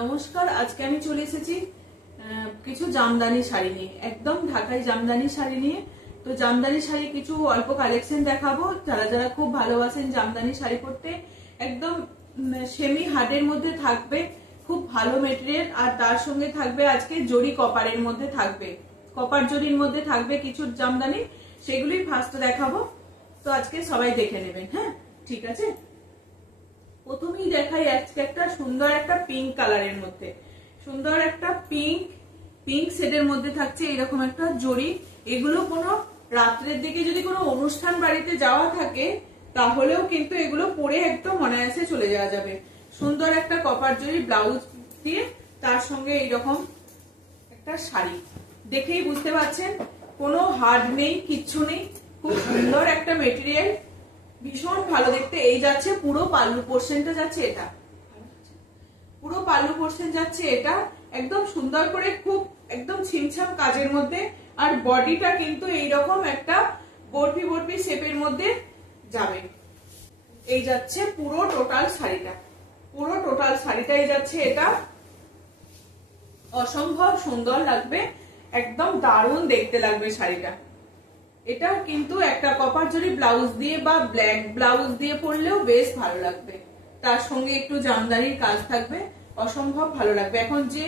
নমস্কার, আজকে আমি চলে এসেছি কিছু জামদানি শাড়ি নিয়ে, একদম ঢাকাই জামদানি শাড়ি নিয়ে। তো জামদানি শাড়ি কিছু অল্প কালেকশন দেখাবো। যারা যারা খুব ভালোবাসেন জামদানি শাড়ি পরতে, একদম সেমি হার্ডের মধ্যে থাকবে, খুব ভালো মেটেরিয়াল, আর তার সঙ্গে থাকবে আজকে জরি কপারের মধ্যে থাকবে, কপার জরির মধ্যে থাকবে কিছু জামদানি, সেগুলোই ফার্স্ট দেখাবো। তো আজকে সবাই দেখে নেবেন। হ্যাঁ, ঠিক আছে। প্রথমেই দেখাই আজকে একটা সুন্দর একটা পিঙ্ক কালারের মধ্যে, সুন্দর একটা পিঙ্ক শেডের মধ্যে থাকছে এরকম একটা জরি। এগুলো কোনো রাত্রের দিকে যদি কোনো অনুষ্ঠান বাড়িতে যাওয়া থাকে তাহলেও কিন্তু এগুলো পরে একদম অনায়াসে চলে যাওয়া যাবে। সুন্দর একটা কপার জরি ব্লাউজ দিয়ে তার সঙ্গে এইরকম একটা শাড়ি, দেখেই বুঝতে পারছেন কোনো হার্ড নেই, কিচ্ছু নেই, খুব সুন্দর একটা মেটেরিয়াল, ভীষণ ভালো দেখতে। এই যাচ্ছে পুরো পাল্লু পোর্শনটা যাচ্ছে, এটা পুরো পাল্লু পোর্শন যাচ্ছে, এটা একদম সুন্দর করে খুব একদম ছিমছাম কাজের মধ্যে। আর বডিটা কিন্তু এইরকম একটা বরফি শেপের মধ্যে যাবে। এই যাচ্ছে পুরো টোটাল শাড়িটা, পুরো টোটাল শাড়িটাই যাচ্ছে, এটা অসম্ভব সুন্দর লাগবে, একদম দারুণ দেখতে লাগবে শাড়িটা। এটা কিন্তু একটা কপার জরি ব্লাউজ দিয়ে বা ব্ল্যাক ব্লাউজ দিয়ে পরলেও বেশ ভালো লাগবে, তার সঙ্গে একটু জামদানির কাজ থাকবে, অসম্ভব ভালো লাগবে। এখন যে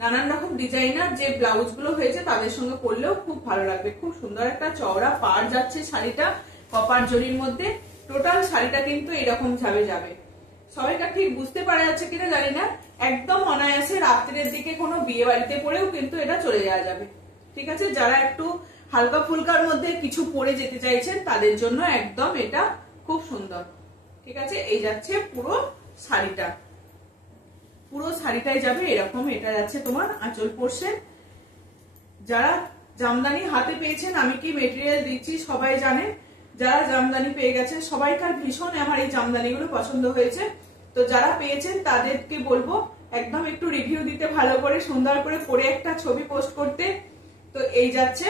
নানান রকম ডিজাইনার যে ব্লাউজ গুলো হয়েছে তাদের সঙ্গে পরলেও খুব ভালো লাগবে। খুব সুন্দর একটা চওড়া পাড় যাচ্ছে শাড়িটা কপার জরির মধ্যে। টোটাল শাড়িটা কিন্তু এরকম ভাবে যাবে। সবাইটা ঠিক বুঝতে পারা যাচ্ছে কিনা জানি না, একদম অনায়াসে রাত্রের দিকে কোনো বিয়ে বাড়িতে পরেও কিন্তু এটা চলে যাওয়া যাবে। ঠিক আছে, যারা একটু হালকা ফুলকার মধ্যে কিছু পরে যেতে চাইছেন তাদের জন্য একদম এটা খুব সুন্দর। ঠিক আছে, এই যাচ্ছে পুরো শাড়িটা, পুরো শাড়িটাই যাবে এরকম। এটা যাচ্ছে তোমার আঁচল পোর্শন। যারা জামদানি হাতে পেয়েছেন, আমি কি মেটেরিয়াল দিচ্ছি সবাই জানে, যারা জামদানি পেয়ে গেছেন সবাইকার ভীষণ আমার এই জামদানি গুলো পছন্দ হয়েছে। তো যারা পেয়েছেন তাদেরকে বলবো একদম একটু রিভিউ দিতে, ভালো করে সুন্দর করে পরে একটা ছবি পোস্ট করতে। তো এই যাচ্ছে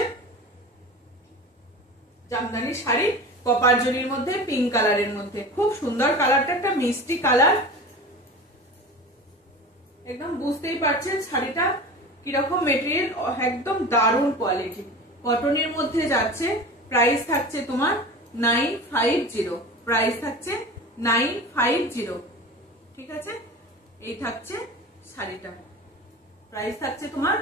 জামদানি শাড়ি কপার জরির মধ্যে, পিঙ্ক কালারের মধ্যে, খুব সুন্দর কালারটা, একটা মিষ্টি কালার, একদম বুঝতেই পারছেন শাড়িটা কিরকম মেটেরিয়াল, একদম দারুণ কোয়ালিটি, কটনের মধ্যে যাচ্ছে। প্রাইস থাকছে তোমার 950, প্রাইস থাকছে 950। ঠিক আছে, এই থাকছে শাড়িটা, প্রাইস থাকছে তোমার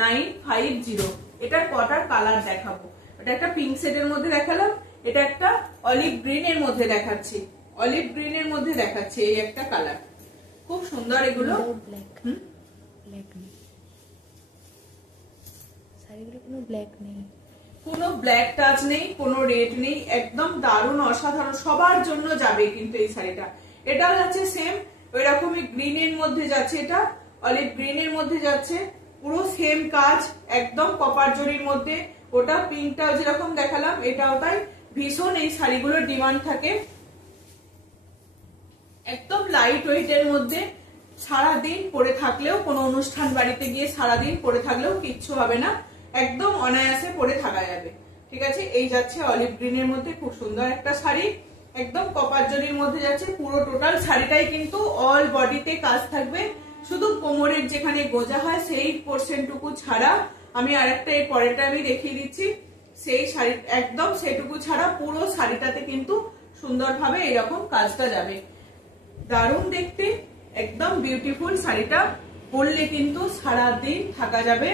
950। এটার কটার কালার দেখাবো, এটা একটা পিঙ্ক শেডের মধ্যে দেখালাম, এটা একটা অলিভ গ্রিন এর মধ্যে দেখাচ্ছি, অলিভ গ্রিন এর মধ্যে দেখাচ্ছি, এই একটা কালার, খুব সুন্দর এগুলো। শাড়িগুলো কোনো ব্ল্যাক নেই, কোনো ব্ল্যাক টাচ নেই, কোনো রেড নেই, একদম দারুণ অসাধারণ, সবার জন্য যাবে কিন্তু এই শাড়িটা। এটাও যাচ্ছে সেম ওইরকমই গ্রিন এর মধ্যে যাচ্ছে, এটা অলিভ গ্রিন এর মধ্যে যাচ্ছে, পুরো সেম কাজ, একদম কপার জরির মধ্যে। ওটা পিঙ্কটাও যেরকম দেখালাম এটাও তাই, ভীষণ এই শাড়িগুলোর ডিমান্ড থাকে। একদম লাইট ওয়েট এর মধ্যে, সারাদিন পরে থাকলেও, কোনো অনুষ্ঠান বাড়িতে গিয়ে সারাদিন পরে থাকলেও কিচ্ছু হবে না, একদম অনায়াসে পরে থাকা যাবে। ঠিক আছে, এই যাচ্ছে অলিভ গ্রিন এর মধ্যে, খুব সুন্দর একটা শাড়ি, একদম কপার জরির মধ্যে যাচ্ছে। পুরো টোটাল শাড়িটাই কিন্তু অল বডিতে কাজ থাকবে, শুধু কোমরের যেখানে গোজা হয় সেই পোর্শনটুকু ছাড়া। আমি আরেকটা এর পরেরটা আমি দেখিয়ে দিচ্ছি, সেই শাড়ি একদম সেটুকু ছাড়া পুরো শাড়িটাতে কিন্তু সুন্দরভাবে এরকম কাজটা যাবে, দারুণ দেখতে, একদম বিউটিফুল। শাড়িটা পরলে কিন্তু সারাদিন থাকা যাবে,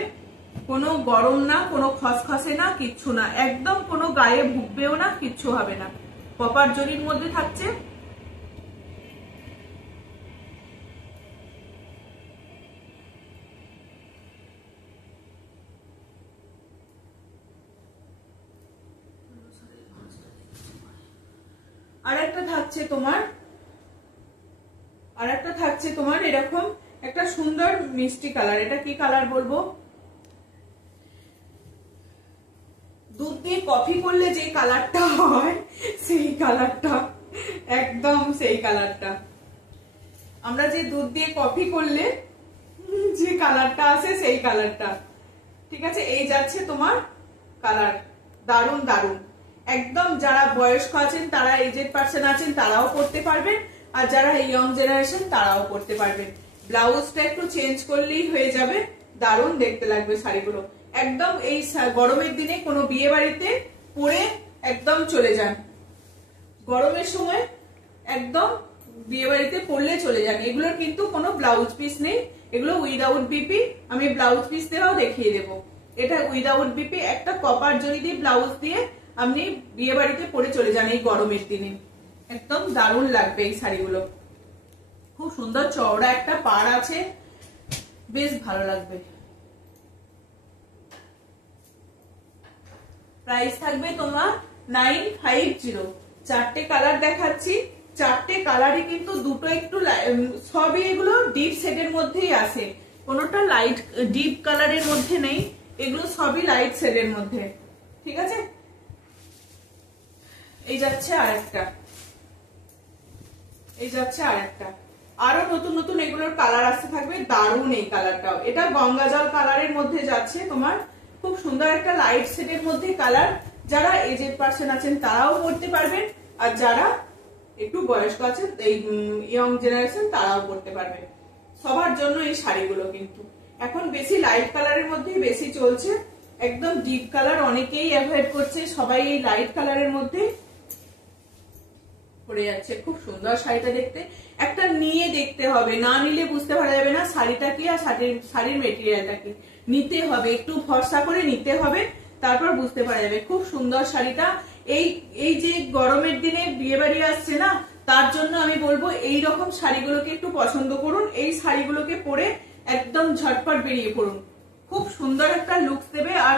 কোনো গরম না, কোনো খসখসে না, কিচ্ছু না, একদম কোনো গায়ে ভুগবেও না, কিচ্ছু হবে না। কপার জরির মধ্যে থাকছে, আর একটা থাকছে তোমার এরকম একটা সুন্দর মিষ্টি কালার। এটা কি কালার বলবো, দুধ দিয়ে কফি করলে যে কালারটা হয় সেই কালারটা, একদম সেই কালারটা। আমরা যে দুধ দিয়ে কফি করলে যে কালারটা আসে সেই কালারটা। ঠিক আছে, এই যাচ্ছে তোমার কালার, দারুণ দারুণ, একদম যারা বয়স্ক আছেন, তারা এজেড পার্সন আছেন তারাও পড়তে পারবেন, আর যারা ইয়ং জেনারেশন তারাও পড়তে পারবেন। ব্লাউজটা একটু চেঞ্জ করলেই হয়ে যাবে, দারুণ দেখতে লাগবে শাড়িগুলো। একদম এই গরমের দিনে কোনো বিয়ে বাড়িতে পরে একদম চলে যান, গরমের সময় একদম বিয়ে বাড়িতে পরলে চলে যান। এগুলোর কিন্তু কোনো ব্লাউজ পিস নেই, এগুলো উইদাউট বিপি। আমি ব্লাউজ পিস দেওয়াও দেখিয়ে দেবো। এটা উইদাউট বিপি, একটা কপার জরি দিয়ে ব্লাউজ দিয়ে আপনি বিয়ে বাড়িতে পরে চলে যান এই গরমের দিনে, একদম দারুণ লাগবে এই শাড়িগুলো। খুব সুন্দর চওড়া একটা পাড় আছে, বেশ ভালো লাগবে। প্রাইস থাকবে তোমার 950। চারটে কালার দেখাচ্ছি, চারটে কালারই কিন্তু দুটো একটু সবই এগুলো ডিপ শেডের মধ্যেই আছে, কোনোটা লাইট ডিপ কালারের মধ্যে নেই, এগুলো সবই লাইট শেডের মধ্যে। ঠিক আছে, এই যাচ্ছে আরেকটা, এই যাচ্ছে আরেকটা, আরো নতুন নতুন এগুলোর কালার আসতে থাকবে, দারুণ এই কালারটাও। এটা গঙ্গা জল কালারের মধ্যে যাচ্ছে তোমার, খুব সুন্দর একটা লাইট শেডের মধ্যে কালার। যারা এজেড পার্সন আছেন তারাও পড়তে পারবেন, আর যারা একটু বয়স্ক আছেন, এই ইয়ং জেনারেশন, তারাও পড়তে পারবেন। সবার জন্য এই শাড়িগুলো কিন্তু এখন বেশি লাইট কালারের মধ্যেই বেশি চলছে, একদম ডিপ কালার অনেকেই অ্যাভয়েড করছে, সবাই এই লাইট কালারের মধ্যে পড়ে যাচ্ছে। খুব সুন্দর শাড়িটা দেখতে, একটা নিয়ে দেখতে হবে, না নিলে বুঝতে পারা যাবে না শাড়িটা কি আর শাড়ির মেটেরিয়ালটা কি। নিতে হবে, একটু ভরসা করে নিতে হবে, তারপর বুঝতে পারা যাবে। খুব সুন্দর শাড়িটা। এই যে গরমের দিনে বিয়ে বাড়ি আসছে না, তার জন্য আমি বলবো এই রকম শাড়িগুলোকে একটু পছন্দ করুন, এই শাড়িগুলোকে পরে একদম ঝটপট বেরিয়ে পড়ুন, খুব সুন্দর একটা লুকস দেবে। আর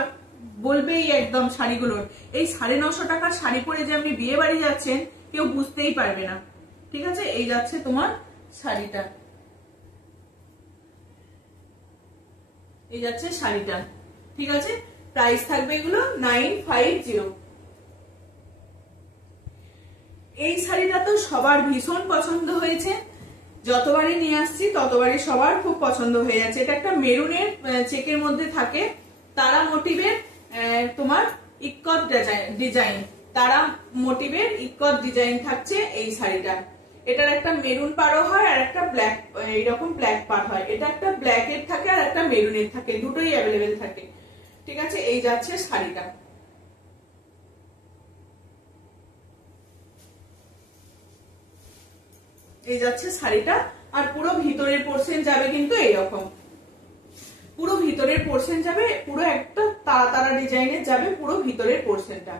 বলবেই একদম শাড়িগুলোর, এই 950 টাকার শাড়ি পরে যে আপনি বিয়ে বাড়ি যাচ্ছেন কেউ বুঝতেই পারবে না। ঠিক আছে, এই যাচ্ছে তোমার শাড়িটা, এই যাচ্ছে শাড়িটা। ঠিক আছে, প্রাইস থাকবে এগুলো 950। এই শাড়িটা তো সবার ভীষণ পছন্দ হয়েছে, যতবারই নিয়ে আসছি ততবারই সবার খুব পছন্দ হয়ে যাচ্ছে। এটা একটা মেরুনের চেকের মধ্যে থাকে, তারা মোটিভের তোমার ইক্কত ডিজাইন, তারা মোটিভের ইক্কত ডিজাইন থাকছে এই শাড়িটা। এটার একটা মেরুন পাড়ও হয় আর একটা ব্ল্যাক, এইরকম ব্ল্যাক পাড় হয়। এটা একটা ব্ল্যাকের থাকে আর একটা মেরুনের থাকে, দুটোই অ্যাভেলেবেল থাকে। ঠিক আছে, এই যাচ্ছে শাড়িটা। এই যাচ্ছে শাড়িটা, আর পুরো ভিতরের পোর্শন যাবে কিন্তু এইরকম, পুরো ভিতরের পোর্শন যাবে, পুরো একটা তারা তারা ডিজাইনের যাবে পুরো ভিতরের পোর্শনটা।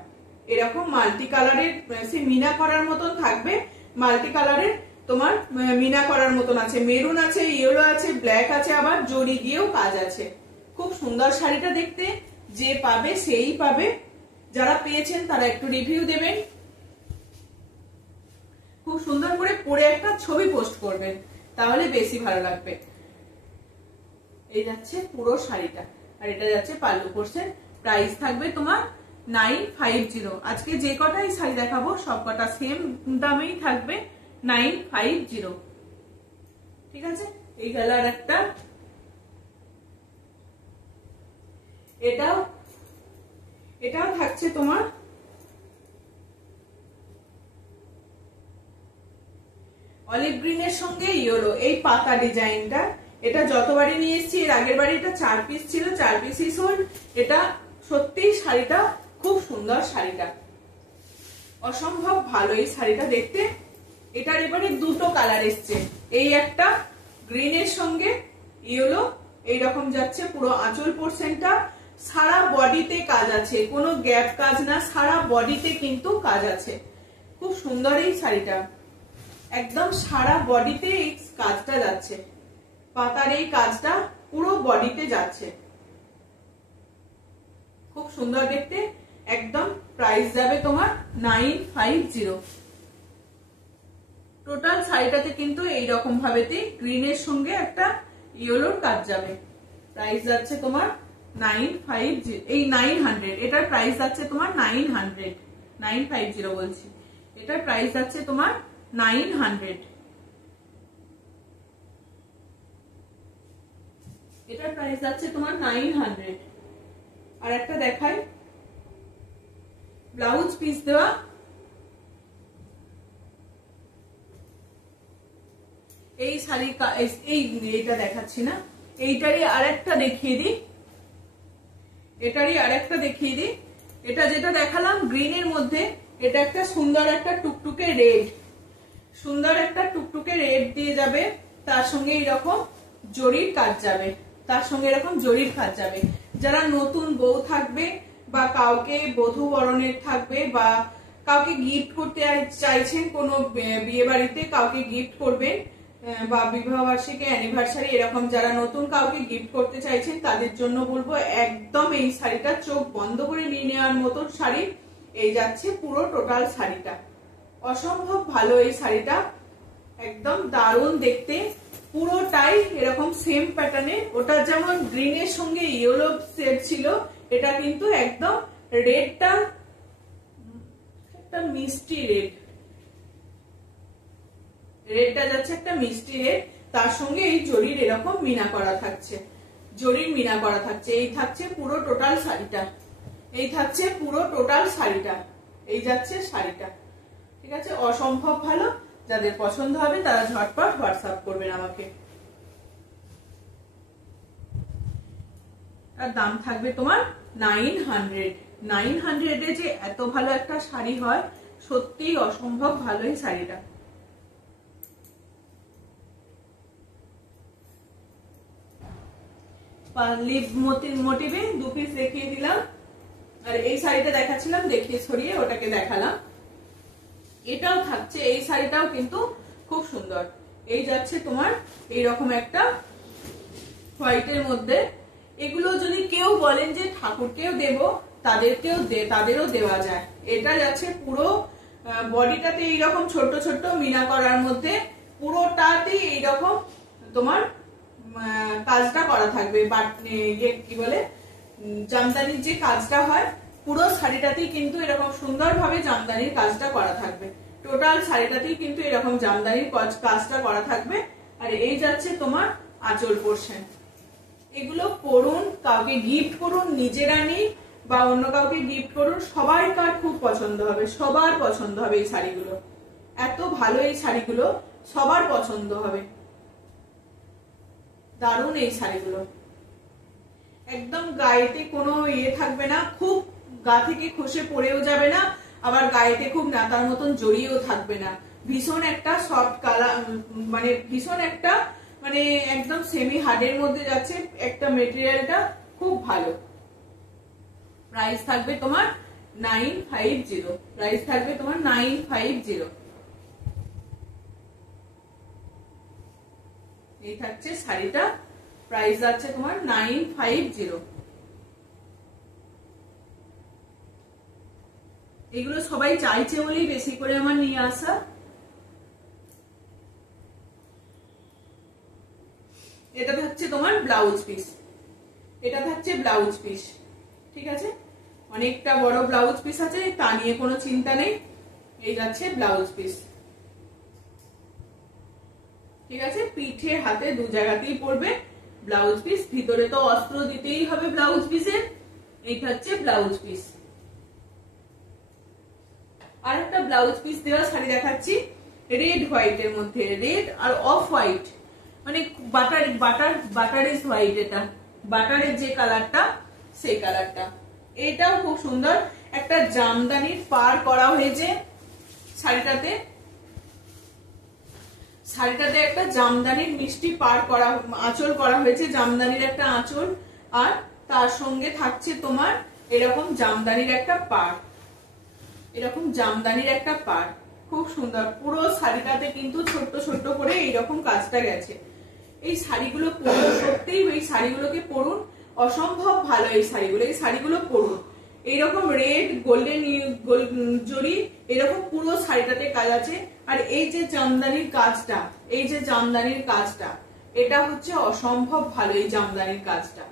এরকম মাল্টি কালারের সে মিনা করার মতন থাকবে, মাল্টি কালারের তোমার মিনা করার মতন আছে, মেরুন আছে, ইয়েলো আছে, ব্ল্যাক আছে, আবার জরি দিয়েও কাজ আছে। খুব সুন্দর শাড়িটা দেখতে, যে পাবে সেই পাবে, যারা পেয়েছেন তারা একটু রিভিউ দেবেন, খুব সুন্দর করে পরে একটা ছবি পোস্ট করবেন, তাহলে বেশি ভালো লাগবে। এই যাচ্ছে পুরো শাড়িটা, আর এটা যাচ্ছে পাল্লু পোর্শন। প্রাইস থাকবে তোমার 950। আজকে যে কটাই শাড়ি দেখাবো সব কটা সেম দামেই থাকবে 950। ঠিক আছে, এই গেল আর একটা, এটাও থাকছে তোমার অলিভ গ্রিনের সঙ্গে ইয়েলো, এই পাতা ডিজাইনটা। এটা যতবারই নিয়ে এসেছি, এর আগের বাড়ি এটা 4 পিস ছিল, 4 পিসই সোল্ড। এটা সত্যি শাড়িটা খুব সুন্দর, শাড়িটা অসম্ভব ভালো এই শাড়িটা দেখতে। এটার এবারে দুটো কালার এসছে, এই একটা গ্রিনের সঙ্গে ইয়েলো, এইরকম যাচ্ছে পুরো আঁচল পোর্শনটা। সারা বডিতে কাজ আছে, কোনো গ্যাপ কাজ না, সারা বডিতে কিন্তু কাজ আছে। খুব সুন্দর এই শাড়িটা, একদম সারা বডিতে এই কাজটা যাচ্ছে, পাতার এই কাজটা পুরো বডিতে যাচ্ছে, খুব সুন্দর দেখতে একদম। প্রাইস যাবে তোমার 950। টোটাল শাড়িটাতে কিন্তু এইরকম ভাবেতে গ্রিনের সঙ্গে একটা ইয়েলোর কাজ যাবে। প্রাইস যাচ্ছে তোমার 950, এই 900। এটার প্রাইস যাচ্ছে তোমার 900, 950 বলছি। এটার প্রাইস যাচ্ছে তোমার 900। এটার প্রাইস যাচ্ছে তোমার 900। আর একটা দেখাই, ব্লাউজ পিস দেওয়া, এই শাড়ি এইটা দেখাচ্ছি না, এইটারই আরেকটা দেখিয়ে দিই, এটা যেটা দেখালাম গ্রিনের মধ্যে, এটা একটা সুন্দর একটা টুকটুকে রেড দিয়ে যাবে, তার সঙ্গে এরকম জরির কাজ যাবে, যারা নতুন বউ থাকবে বা কাউকে বধূ বরণের থাকবে বা কাউকে গিফট করতে চাইছেন, কোনো বিয়ে বাড়িতে কাউকে গিফট করবেন বা বিবাহ বার্ষিকী অ্যানিভার্সারি, এরকম যারা নতুন কাউকে গিফট করতে চাইছেন তাদের জন্য বলবো একদম এই শাড়িটা চোখ বন্ধ করে নিয়ে নেওয়ার মতো শাড়ি। এই যাচ্ছে পুরো টোটাল শাড়িটা, অসম্ভব ভালো এই শাড়িটা, একদম দারুণ দেখতে, পুরোটাই এরকম সেম প্যাটার্নে। ওটা যেমন গ্রিনের সঙ্গে ইয়েলো শেড ছিল, এটা কিন্তু একদম রেডটা একটা মিষ্টি রেডটা যাচ্ছে একটা মিষ্টি রেড, তার সঙ্গে এই জরির এরকম মিনা করা থাকছে, এই থাকছে পুরো টোটাল শাড়িটা, এই যাচ্ছে শাড়িটা। ঠিক আছে, অসম্ভব ভালো, যাদের পছন্দ হবে তারা ঝটপট হোয়াটসঅ্যাপ করবেন আমাকে। আর দাম থাকবে তোমার 900 এ যে এত ভালো একটা শাড়ি হয়, সত্যি অসম্ভব ভালো এই শাড়িটা। লিভ মোটিভে 2 পিস দেখিয়ে দিলাম, আর এই শাড়িটা দেখাচ্ছিলাম দেখিয়ে ছড়িয়ে ওটাকে দেখালাম। এটাও থাকছে, এই শাড়িটাও কিন্তু খুব সুন্দর, এই যাচ্ছে তোমার এইরকম একটা হোয়াইটের মধ্যে। এগুলো যদি কেউ বলেন যে ঠাকুরকেও দেব, তাদেরও দেওয়া যায়। এটা যাচ্ছে পুরো বডিটাতে এইরকম ছোট ছোট মিনা করার মধ্যে, পুরোটাতেই এইরকম তোমার কাজটা করা থাকবে, কি বলে জামদানির যে কাজটা হয়, পুরো শাড়িটাতেই কিন্তু এরকম সুন্দরভাবে জামদানির কাজটা করা থাকবে, টোটাল শাড়িটাতেই কিন্তু এরকম জামদানির কাজটা করা থাকবে। আর এই যাচ্ছে তোমার আঁচল পোরশন। এগুলো পরুন, কাউকে গিফট করুন, নিজেরা নিন বা অন্য কাউকে গিফট করুন, সবাইকার খুব পছন্দ হবে, সবার পছন্দ হবে এই শাড়িগুলো, এত ভালো এই শাড়িগুলো, সবার পছন্দ হবে, দারুণ এই শাড়িগুলো, একদম গায়েতে কোনো ইয়ে থাকবে না, খুব গা থেকে খসে পড়েও যাবে না, আবার গায়েতে খুব নাতার মতন জড়িয়েও থাকবে না, ভীষণ একটা সফট কালার, মানে ভীষণ একটা মানে একদম সেমি হার্ডের মধ্যে যাচ্ছে একটা মেটেরিয়ালটা, খুব ভালো। প্রাইস থাকবে তোমার 950, এই থাকছে শাড়িটা, প্রাইস আছে তোমার 950। এগুলো সবাই চাইছে বলেই বেশি করে আমার নিয়ে আসা। এটা থাকছে তোমার ব্লাউজ পিস, ঠিক আছে, অনেকটা বড় ব্লাউজ পিস আছে, তা নিয়ে কোনো চিন্তা নেই। এই যাচ্ছে ব্লাউজ পিস, ঠিক আছে, পিঠে হাতে দু জায়গাতেই পড়বে ব্লাউজ পিস, ভিতরে তো অস্ত্র দিতেই হবে ব্লাউজ পিসের। এই হচ্ছে ব্লাউজ পিস। আর একটা ব্লাউজ পিস দেওয়া শাড়ি দেখাচ্ছি, রেড হোয়াইটের মধ্যে, রেড আর অফ হোয়াইট, মানে বাটারিজ হোয়াইট, এটা বাটারের যে কালারটা সেই কালারটা। এটাও খুব সুন্দর, একটা জামদানির পার করা হয়েছে শাড়িটাতে, একটা জামদানির মিষ্টি পার করা, আঁচল করা হয়েছে, জামদানির একটা আঁচল, আর তার সঙ্গে থাকছে তোমার এরকম জামদানির একটা পার, খুব সুন্দর। পুরো শাড়িটাতে কিন্তু ছোট্ট ছোট্ট করে এইরকম কাজটা গেছে। এই শাড়িগুলো পরুন, সত্যিই এই শাড়িগুলোকে পরুন, অসম্ভব ভালো এই শাড়িগুলো পরুন। এইরকম রেড গোল্ডেন জরি এরকম পুরো শাড়িটাতে কাজ আছে। আর এই যে জামদানির কাজটা, এটা হচ্ছে অসম্ভব ভালো, এই জামদানির কাজটা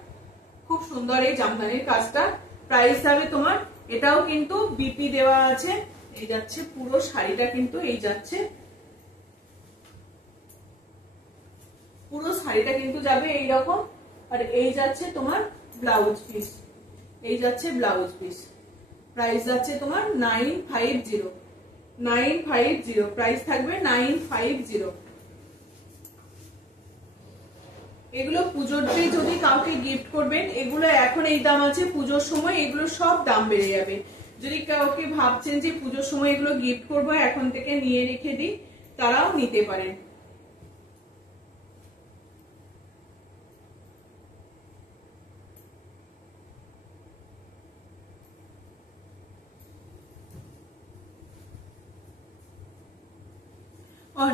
খুব সুন্দর, এই জামদানির কাজটা। প্রাইস যাবে তোমার, এটাও কিন্তু বিপি দেওয়া আছে। এই যাচ্ছে পুরো শাড়িটা, কিন্তু এই যাচ্ছে পুরো শাড়িটা কিন্তু যাবে এইরকম। আর এই যাচ্ছে তোমার ব্লাউজ পিস, প্রাইস যাচ্ছে তোমার 950, প্রাইস থাকবে 950। এগুলো পুজোতে যদি কাউকে গিফট করবেন, এগুলো এখন এই দাম আছে, পুজোর সময় এগুলো সব দাম বেড়ে যাবে। যদি কাউকে ভাবছেন যে পুজোর সময় এগুলো গিফট করব, এখন থেকে নিয়ে রেখে দিই, তারাও নিতে পারেন।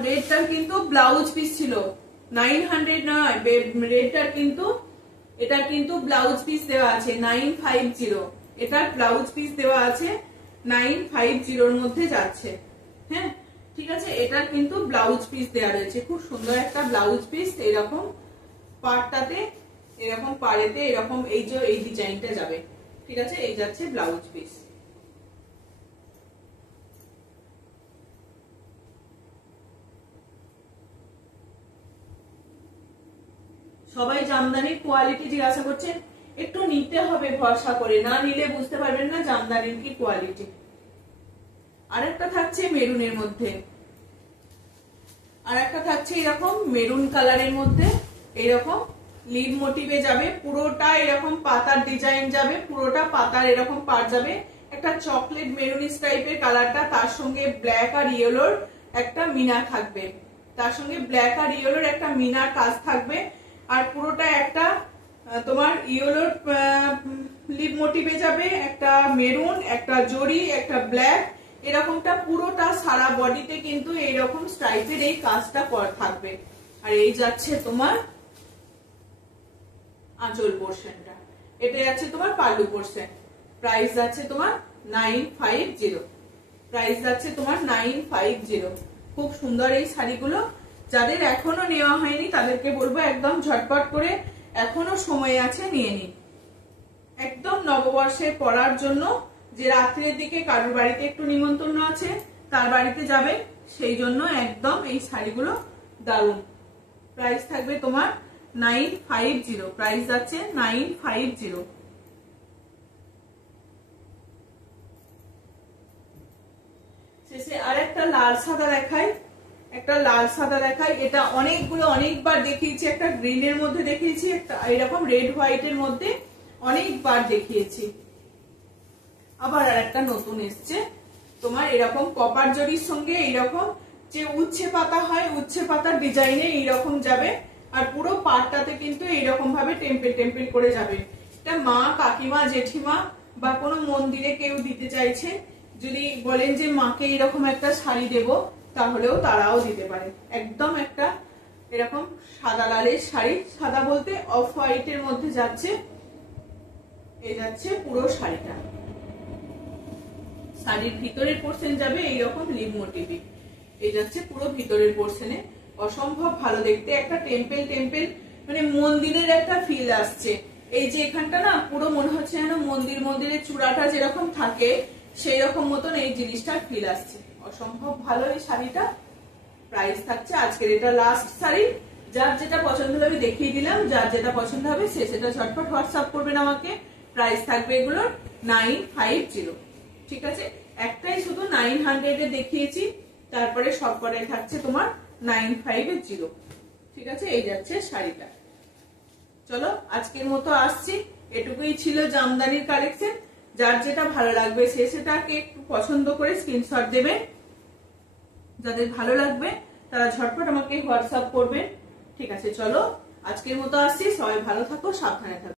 রেডটার কিন্তু ব্লাউজ পিস ছিল 900 নয়, রেডটার কিন্তু এটা কিন্তু ব্লাউজ পিস দেওয়া আছে 950, এটার ব্লাউজ পিস দেওয়া আছে 950 এর মধ্যে যাচ্ছে। হ্যাঁ ঠিক আছে, এটার কিন্তু ব্লাউজ পিস দেওয়া রয়েছে, খুব সুন্দর একটা ব্লাউজ পিস। এরকম পাড়টাতে, এরকম পাড়েতে এরকম এই যে এই ডিজাইনটা যাবে। ঠিক আছে, এই যাচ্ছে ব্লাউজ পিস। সবাই জামদানির কোয়ালিটি জিজ্ঞাসা করছেন, একটু নিতে হবে ভরসা করে, না নিলে বুঝতে পারবেন না জামদানির কি কোয়ালিটি। আরেকটা থাকছে মেরুনের মধ্যে, আরেকটা থাকছে এরকম মেরুন কালারের মধ্যে, এরকম লিভ মোটিভে যাবে, পুরোটা এরকম পাতার ডিজাইন যাবে, পুরোটা পাতার এরকম পার যাবে, একটা চকলেট মেরুনিস টাইপের কালারটা, তার সঙ্গে ব্ল্যাক আর ইয়েলোর একটা মিনা থাকবে, তার সঙ্গে ব্ল্যাক আর ইয়েলোর একটা মিনার কাজ থাকবে। আর পুরোটা একটা তোমার ইয়েলোর লিভ মোটিভে যাবে, একটা মেরুন, একটা জরি, একটা ব্ল্যাক, এরকমটা পুরোটা সারা বডিতে কিন্তু এইরকম স্ট্রাইপের এই কাজটা থাকবে। আর এই যাচ্ছে তোমার আঁচল পোর্শনটা, এটা যাচ্ছে তোমার পাল্লু পোর্শন। প্রাইস যাচ্ছে তোমার 950, প্রাইস যাচ্ছে তোমার 950। খুব সুন্দর এই শাড়িগুলো, যাদের এখনো নেওয়া হয়নি তাদেরকে বলবো একদম ঝটপট করে, এখনো সময় আছে, নিয়ে নিন। একদম নববর্ষে পরার জন্য, যে রাত্রের দিকে কারোর বাড়িতে একটু নিমন্ত্রণ আছে, তার বাড়িতে যাবে, সেই জন্য একদম এই শাড়িগুলো দারুণ। প্রাইস থাকবে তোমার 950, প্রাইস যাচ্ছে 950। শেষে আর একটা লাল সাদা দেখাই, একটা লাল সাদা দেখাই, এটা অনেকবার দেখিয়েছি, একটা গ্রিনের মধ্যে দেখিয়েছি, একটা এরকম রেড হোয়াইটের মধ্যে অনেকবার দেখিয়েছি। আবার আর একটা নতুন এসছে তোমার, এরকম কপার জরির সঙ্গে এইরকম যে উচ্ছে পাতা হয়, উচ্ছে পাতার ডিজাইনে এইরকম যাবে, আর পুরো পাটটাতে কিন্তু এইরকম ভাবে টেম্পেল টেম্পেল করে যাবে। এটা মা, কাকিমা, জেঠিমা বা কোনো মন্দিরে কেউ দিতে চাইছে, যদি বলেন যে মাকে এরকম একটা শাড়ি দেব, তাহলেও তারাও দিতে পারে। একদম একটা এরকম সাদা লালের শাড়ি, সাদা বলতে অফ হোয়াইটের মধ্যে যাচ্ছে, এই যাচ্ছে পুরো শাড়িটা। শাড়ির ভিতরের পোর্শন যাবে এইরকম লিভ মোটিভে, এই যাচ্ছে পুরো ভিতরের পোর্শনে, অসম্ভব ভালো দেখতে, একটা টেম্পেল টেম্পেল মানে মন্দিরের একটা ফিল আসছে। এই যে এখানটা না পুরো মনে হচ্ছে যেন মন্দিরের চূড়াটা যেরকম থাকে সেই রকম মতন এই জিনিসটার ফিল আসছে, অসম্ভব ভালো এই শাড়িটা। প্রাইস থাকছে আজকের এটা লাস্ট শাড়ি, যার যেটা পছন্দ হবে দেখিয়ে দিলাম, যার যেটা পছন্দ হবে সে সেটা ঝটপট হোয়াটসঅ্যাপ করবেন আমাকে। প্রাইস থাকবে এগুলোর 950। ঠিক আছে, একটাই শুধু 900 এ দেখিয়েছি, তারপরে সব কটাই থাকছে তোমার 950। ঠিক আছে, এই যাচ্ছে শাড়িটা। চলো আজকের মতো আসছি, এটুকুই ছিল জামদানির কালেকশন। যার যেটা ভালো লাগবে সে সেটাকে একটু পছন্দ করে স্ক্রিনশট দেবেন, যাদের ভালো লাগবে তারা ঝটপট আমাকে হোয়াটসঅ্যাপ করবেন। ঠিক আছে, চলো আজকের মতো আসছি, সবাই ভালো থাকো, সাবধানে থাকো।